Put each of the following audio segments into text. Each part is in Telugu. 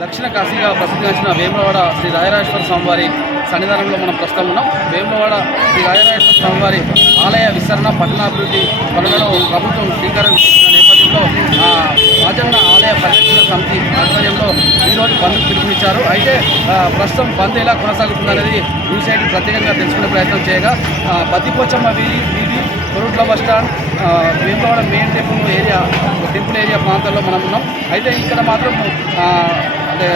దక్షిణ కాశీగా ప్రసిద్ధిగాంచిన వేములవాడ శ్రీ రాజరాజేశ్వర స్వామివారి సన్నిధానంలో మనం ప్రస్తుతం ఉన్నాం. వేములవాడ శ్రీ రాజరాజేశ్వర స్వామివారి ఆలయ విస్తరణ పట్టణాభివృద్ధి పనులలో ప్రభుత్వం శ్రీకారం చుట్టిన నేపథ్యంలో రాజన్న ఆలయ పరిరక్షణ సమితి ఆధ్వర్యంలో ఈరోజు బంద్ పిలుపునిచ్చారు. అయితే ప్రస్తుతం బంద్ ఎలా కొనసాగుతుందనేది న్యూస్ ఎయిట్ ప్రత్యేకంగా తెలుసుకునే ప్రయత్నం చేయగా బద్దిపోచమ్మ వీధి Korutla bus stand Vemulawada main temple area ప్రాంతాల్లో మనం ఉన్నాం. అయితే ఇక్కడ మాత్రం అంటే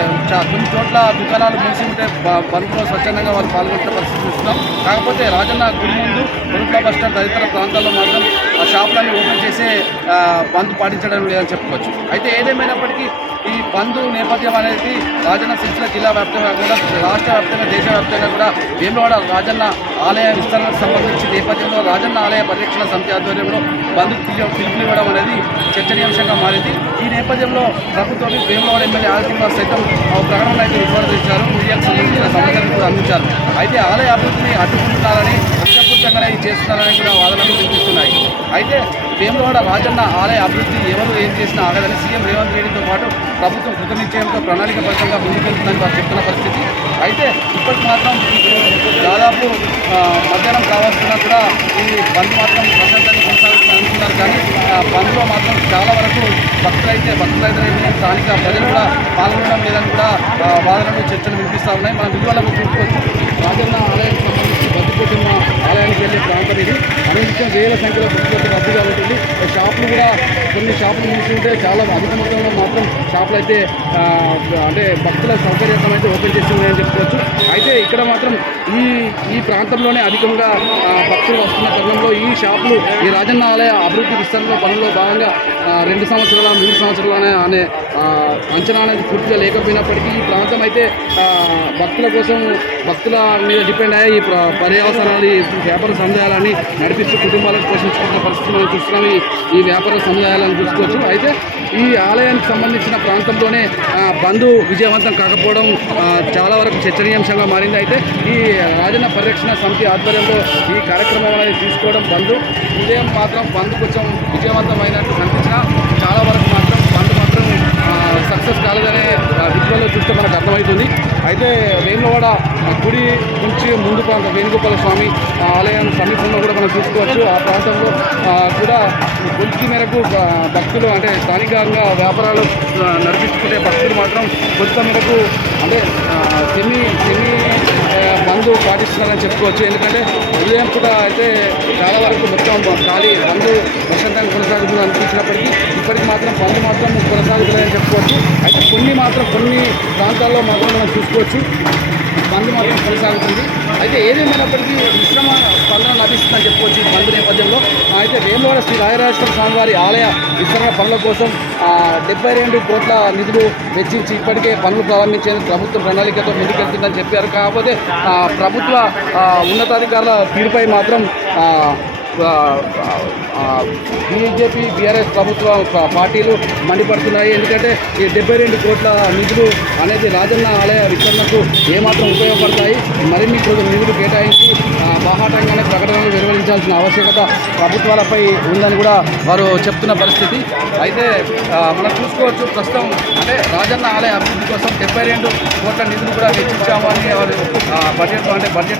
కొన్ని చోట్ల దుకాణాలు మూసి ఉంటే బంద్లో స్వచ్ఛందంగా వాళ్ళు పాల్గొంటున్న పరిస్థితి చూస్తున్నాం. కాకపోతే రాజన్న గుడి ముందు కొరుట్ల బస్టాండ్ తదితర ప్రాంతాల్లో మాత్రం షాపులన్నీ ఓపెన్ చేసే బంద్ పాటించడం లేదని చెప్పుకోవచ్చు. అయితే ఏదేమైనప్పటికీ ఈ బంద్ నేపథ్యం అనేది రాజన్న సిరిసిల్ల జిల్లా వ్యాప్తంగా కూడా రాష్ట్ర వ్యాప్తంగా దేశవ్యాప్తంగా కూడా వేములవాడ రాజన్న ఆలయ విస్తరణకు సంబంధించి నేపథ్యంలో రాజన్న ఆలయ పరిరక్షణ సమితి ఆధ్వర్యంలో బంద్ పిలుపునివ్వడం అనేది చర్చనీయాంశంగా మారింది. ఈ నేపథ్యంలో ప్రభుత్వం వేములవాడ ఎమ్మెల్యే ఆదిత్యనాథ్ సైతం ప్రకటన అయితే విడుదల చేశారు. మీడియాకు సంబంధించిన సమాచారం కూడా అందించారు. అయితే ఆలయ అభివృద్ధిని అడ్డుకుంటున్నారని లక్ష్యపూర్వకంగానే చేస్తున్నారని కూడా వాదనలు వినిపిస్తున్నాయి. అయితే వేములవాడ రాజన్న ఆలయ అభివృద్ధి ఎవరు ఏం చేసినా ఆగదని సీఎం రేవంత్ రెడ్డితో పాటు ప్రభుత్వం కృతనిశ్చయంతో ప్రణాళికబద్ధంగా ముందుకెళ్తుందని వారు చెప్తున్న పరిస్థితి. అయితే ఇప్పటికి మాత్రం దాదాపు మధ్యాహ్నం కావాల్సిన కూడా ఈ బంద్ మాత్రం ప్రశాంతంగా కొనసాగుతుందని అనుకున్నారు. కానీ బంద్లో మాత్రం చాలా వరకు భక్తులైతే స్థానిక ప్రజలు కూడా పాల్గొనడం లేదని కూడా వాదనలు చర్చలు వినిపిస్తూ ఉన్నాయి. మనం విలువలకు చూసుకోవచ్చు. రాజన్న ఆలయానికి సంబంధించి బద్దిపోచమ్మ ఆలయానికి వెళ్ళే ప్రాంతం ఇది. అనునిత్యం వేల సంఖ్యలో భక్తులకు రద్దీగా ఉంటుంది. షాపులు కూడా కొన్ని షాపులు మూసి ఉంటే చాలా అధిక మొత్తంలో మాత్రం షాపులు అయితే అంటే భక్తుల సౌకర్యార్థం అయితే ఓపెన్ చేసి ఉన్నాయని చెప్పుకోవచ్చు. అయితే ఇక్కడ మాత్రం ఈ ప్రాంతంలోనే అధికంగా భక్తులు వస్తున్న తరుణంలో ఈ షాపులు ఈ రాజన్న ఆలయ అభివృద్ధి విస్తరణలో పనుల్లో భాగంగా 2 సంవత్సరాల 3 సంవత్సరాలు అనే అంచనా అనేది పూర్తిగా లేకపోయినప్పటికీ ఈ ప్రాంతం అయితే భక్తుల కోసం భక్తుల మీద డిపెండ్ అయ్యే ఈ పర్యావసనాలు ఈ వ్యాపార సముదాయాలని నడిపిస్తూ కుటుంబాలను పోషించుకున్న పరిస్థితి మనం చూస్తున్నాం. ఈ వ్యాపార సముదాయాలను చూసుకోవచ్చు. అయితే ఈ ఆలయానికి సంబంధించిన ప్రాంతంలోనే బంద్ విజయవంతం కాకపోవడం చాలా వరకు చర్చనీయాంశంగా మారింది. అయితే ఈ రాజన్న పరిరక్షణ సమితి ఆధ్వర్యంలో ఈ కార్యక్రమం అనేది తీసుకోవడం ఉదయం మాత్రం బంద్ కొంచెం విజయవంతమైనట్టు కనిపించినా చాలా వరకు మాత్రం బంద్ మాత్రం సక్సెస్ కాలేదనే విజువల్లో చూస్తే మనకు అర్థమవుతుంది. అయితే వేములవాడ గుడి నుంచి ముందు ప్రాంతం వేణుగోపాల స్వామి ఆలయం సమీపంలో కూడా మనం చూసుకోవచ్చు. ఆ ప్రాంతంలో కూడా కొద్ది మేరకు భక్తులు అంటే స్థానికంగా వ్యాపారాలు నడిపించుకునే భక్తులు మాత్రం కొంత మేరకు అంటే సెమీ బంద్ పాటిస్తున్నారని చెప్పుకోవచ్చు. ఎందుకంటే ఉదయం కూడా అయితే చాలా వరకు మొత్తం ఖాళీ బంద్ ప్రశాంతంగా కొనసాగుతుంది అనిపించినప్పటికీ ఇప్పటికి మాత్రం బంద్ మాత్రం కొనసాగుతుందని చెప్పుకోవచ్చు. అయితే కొన్ని ప్రాంతాల్లో మాత్రం మనం చూసుకోవచ్చు బంద్ మాత్రం కొనసాగుతుంది. అయితే ఏదేమైనప్పటికీ మిశ్రమ స్పందన లభిస్తుందని చెప్పుకోవచ్చు ఈ బంద్ నేపథ్యంలో. అయితే వేములవాడ శ్రీ రాజరాజేశ్వర స్వామివారి ఆలయ విస్తరణ పనుల కోసం 72 కోట్ల నిధులు వెచ్చించి ఇప్పటికే పనులు ప్రారంభించేందుకు ప్రభుత్వం ప్రణాళికతో ముందుకెళ్తుందని చెప్పారు. కాకపోతే ప్రభుత్వ ఉన్నతాధికారుల తీరుపై మాత్రం బీజేపీ బీఆర్ఎస్ ప్రభుత్వ పార్టీలు మండిపడుతున్నాయి. ఎందుకంటే ఈ 72 కోట్ల నిధులు అనేది రాజన్న ఆలయ విస్తరణకు ఏమాత్రం ఉపయోగపడతాయి. మరిన్ని నిధులు కేటాయించి బాహాటంగానే ప్రకటనలు నిర్వహించాల్సిన ఆవశ్యకత ప్రభుత్వాలపై ఉందని కూడా వారు చెప్తున్న పరిస్థితి. అయితే మనం చూసుకోవచ్చు ప్రస్తుతం అంటే రాజన్న ఆలయ అభివృద్ధి కోసం 72 కోట్ల నిధులు కూడా వెచ్చించామని వారు బడ్జెట్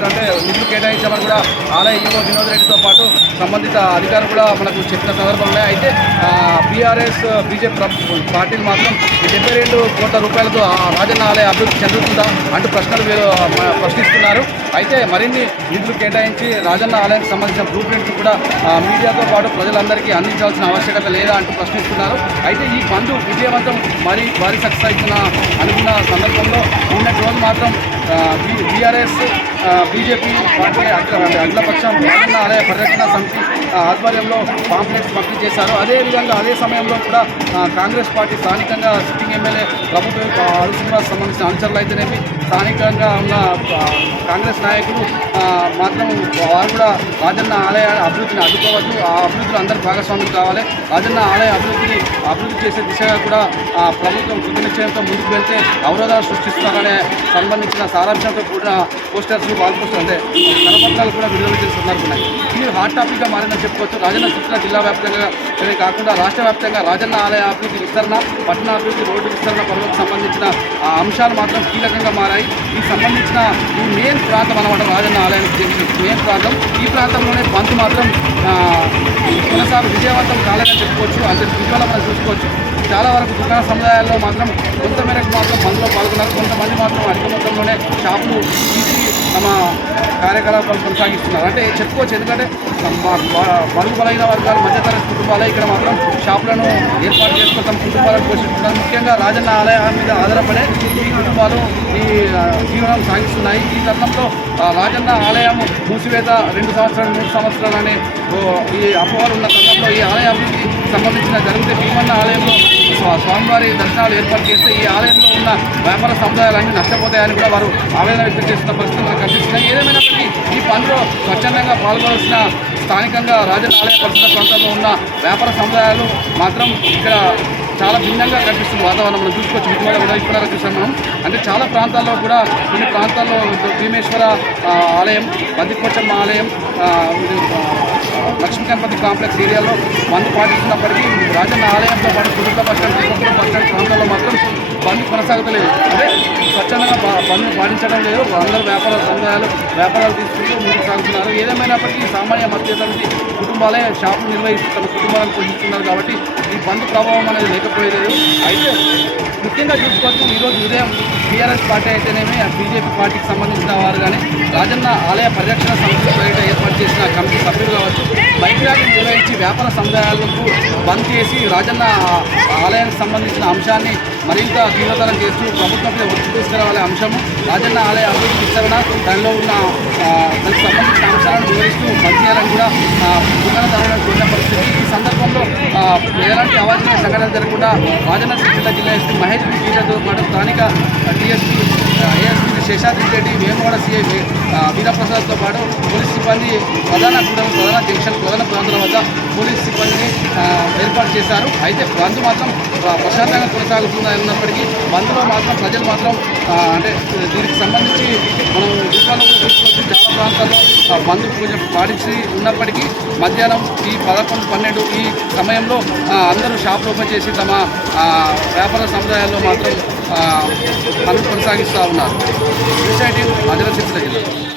అంటే నిధులు కేటాయించామని కూడా ఆలయ ఈవో వినోద్ రెడ్డితో పాటు సంబంధిత అధికారులు కూడా మనకు చెప్పిన సందర్భంలో. అయితే బీఆర్ఎస్ బీజేపీ పార్టీలు మాత్రం 72 కోట్ల రూపాయలతో రాజన్న ఆలయ అభివృద్ధి చెందుతుందా అంటూ ప్రశ్నిస్తున్నారు. అయితే మరిన్ని నిధులు కేటాయించి రాజన్న ఆలయానికి సంబంధించిన బ్లూ ప్రింట్ కూడా మీడియాతో పాటు ప్రజలందరికీ అందించాల్సిన ఆవశ్యకత లేదా అంటూ ప్రశ్నిస్తున్నారు. అయితే ఈ బంద్ విజయవంతం భారీ సక్సెస్ అవుతున్న అనుకున్న సందర్భంలో నిన్నటి రోజు మాత్రం బీఆర్ఎస్ బీజేపీ పార్టీ అఖిలపక్షం రాజన్న ఆలయ పరిరక్షణ సమితి ఆధ్వర్యంలో పాంప్లెట్స్ పంపిణీ చేశారు. అదేవిధంగా అదే సమయంలో కూడా కాంగ్రెస్ పార్టీ స్థానికంగా సిట్టింగ్ ఎమ్మెల్యే ప్రభుత్వం శ్రీనివాస్ సంబంధించిన అనుచరులు అయితేనేమి స్థానికంగా ఉన్న కాంగ్రెస్ నాయకులు మాత్రం వారు కూడా రాజన్న ఆలయ అభివృద్ధిని అడ్డుకోవద్దు, ఆ అభివృద్ధిలో అందరూ భాగస్వాములు కావాలి, రాజన్న ఆలయ అభివృద్ధి చేసే దిశగా కూడా ప్రభుత్వం కృతనిశ్చయంతో ముందుకు వెళ్తే అవరోధాలు సృష్టిస్తున్నారనే సంబంధించిన సారాంశంతో కూడిన పోస్టర్స్ వాల్ పోస్టర్ అంటే కరపత్రాలు కూడా విడుదల చేసి సందర్భంగా ఇది హాట్ టాపిక్గా మారిన చెప్పుకోవచ్చు. రాజన్న సిరిసిల్ల జిల్లా వ్యాప్తంగా కాకుండా రాష్ట్ర వ్యాప్తంగా రాజన్న ఆలయ అభివృద్ధి విస్తరణ, పట్టణాభివృద్ధి, రోడ్డు విస్తరణ పనులకు సంబంధించిన అంశాలు మాత్రం కీలకంగా మారాయి. ఈ సంబంధించిన ఈ మెయిన్ ప్రాంతం అన్నమాట రాజన్న ఆలయానికి మెయిన్ ప్రాంతం. ఈ ప్రాంతంలోనే బంద్ మాత్రం విజయవంతం కాలేదని చెప్పుకోవచ్చు. అంటే విజువల్ మనం చూసుకోవచ్చు. చాలా వరకు దుకాణ సముదాయాల్లో మాత్రం కొంత మేరకు మాత్రం బంద్లో పాల్గొన్నారు. కొంతమంది మాత్రం అధిక మొత్తంలోనే షాపులు తీసి తమ కార్యకలాపాలు కొనసాగిస్తున్నారు. అంటే చెప్పుకోవచ్చు. ఎందుకంటే బడుగు బలైన వర్గాలు, మధ్యతరగతి కుటుంబాలే ఇక్కడ మాత్రం షాపులను ఏర్పాటు చేసుకుని తమ కుటుంబాలను పోషిస్తున్నారు. ముఖ్యంగా రాజన్న ఆలయం మీద ఆధారపడే ఈ కుటుంబాలు ఈ జీవనం సాగిస్తున్నాయి. ఈ తరుణంలో రాజన్న ఆలయం మూసివేత 2 సంవత్సరాలు 3 సంవత్సరాలని ఈ అపోహలు ఉన్న తరుణంలో ఈ ఆలయ అభివృద్ధి సంబంధించిన జరిగితే భీమన్న ఆలయంలో స్వామివారి దర్శనాలు ఏర్పాటు చేస్తే ఈ ఆలయంలో ఉన్న వ్యాపార సముదాయాలన్నీ నష్టపోతాయని కూడా వారు ఆవేదన వ్యక్తం చేస్తున్న పరిస్థితి మనకు కనిపిస్తున్నాయి. ఏదేమైనప్పటికీ ఈ పనిలో స్వచ్ఛందంగా పాల్గొనాల్సిన స్థానికంగా రాజన్న ఆలయ పరిసర ప్రాంతంలో ఉన్న వ్యాపార సముదాయాలు మాత్రం ఇక్కడ చాలా భిన్నంగా కనిపిస్తుంది. వాతావరణం మనం చూసుకోవచ్చు. విజయవాడ కూడా ఇక్కడ చూసాం మనం. అంటే చాలా ప్రాంతాల్లో కూడా కొన్ని ప్రాంతాల్లో భీమేశ్వర ఆలయం, బందిపోచమ్మ ఆలయం, లక్ష్మీ గణపతి కాంప్లెక్స్ ఏరియాలో బంద్ పాటిస్తున్నప్పటికీ రాజన్న ఆలయంతో పాటు కుటుంబ బస్టాండ్ ప్రాంతాల్లో మాత్రం బంద్ కొనసాగలేదు. అంటే స్వచ్ఛందంగా బంద్ పాటించడం లేదు. అందరూ వ్యాపారాలు తీసుకుంటూ ముందుకు సాగుతున్నారు. ఏదేమైనప్పటికీ సామాన్య మధ్యతరగతి కుటుంబాలే షాపులు నిర్వహిస్తూ తమ కుటుంబాలను పోషిస్తున్నారు. కాబట్టి ఈ బంద్ ప్రభావం అనేది లేకపోయేది. అయితే ముఖ్యంగా చూసుకోవచ్చు, ఈరోజు ఉదయం టీఆర్ఎస్ పార్టీ అయితేనేమి, బీజేపీ పార్టీకి సంబంధించిన వారు కానీ రాజన్న ఆలయ పరిరక్షణ సంస్థ బయట ఏర్పాటు చేసిన కమిటీ సభ్యులు కావచ్చు, బైక్ ర్యాలీ నిర్వహించి వ్యాపార సముదాయాలకు బంద్ చేసి రాజన్న ఆలయానికి సంబంధించిన అంశాన్ని మరింత తీవ్రతరం చేస్తూ ప్రభుత్వంపై ఒత్తిడి తీసుకురావాలనే అంశము, రాజన్న ఆలయ అభివృద్ధి విస్తరణ, దానిలో ఉన్న దానికి సంబంధించిన అంశాలను వివరిస్తూ పనిచేయాలని కూడా దుకాణదారులను కోరిన పరిస్థితి. ఈ సందర్భంలో ఎలాంటి అవాంఛనీయ సంఘటనలు జరగకుండా రాజన్న సిరిసిల్ల జిల్లా ఎస్పీ మహేష్ తో పాటు స్థానిక DSP ASP Seshadri Reddy, Vemulawada CI వీరప్రసాద్తో పాటు పోలీస్ సిబ్బంది ప్రధాన జంక్షన్ ప్రధాన ప్రాంతాల వద్ద పోలీస్ సిబ్బందిని ఏర్పాటు చేశారు. అయితే బంద్ మాత్రం ప్రశాంతంగా కొనసాగుతుందన్నప్పటికీ బంద్లో మాత్రం ప్రజలు మాత్రం అంటే దీనికి సంబంధించి మనం విషయాలు చూసుకోవచ్చు. చాలా ప్రాంతాల్లో బంద్ పూజ పాటించి ఉన్నప్పటికీ మధ్యాహ్నం ఈ 11, 12 ఈ సమయంలో అందరూ షాప్ ఓపెన్ చేసి తమ వ్యాపార సముదాయాల్లో మాత్రం పనులు కొనసాగిస్తూ ఉన్నారు. రాజన్న సిరిసిల్ల జిల్లా.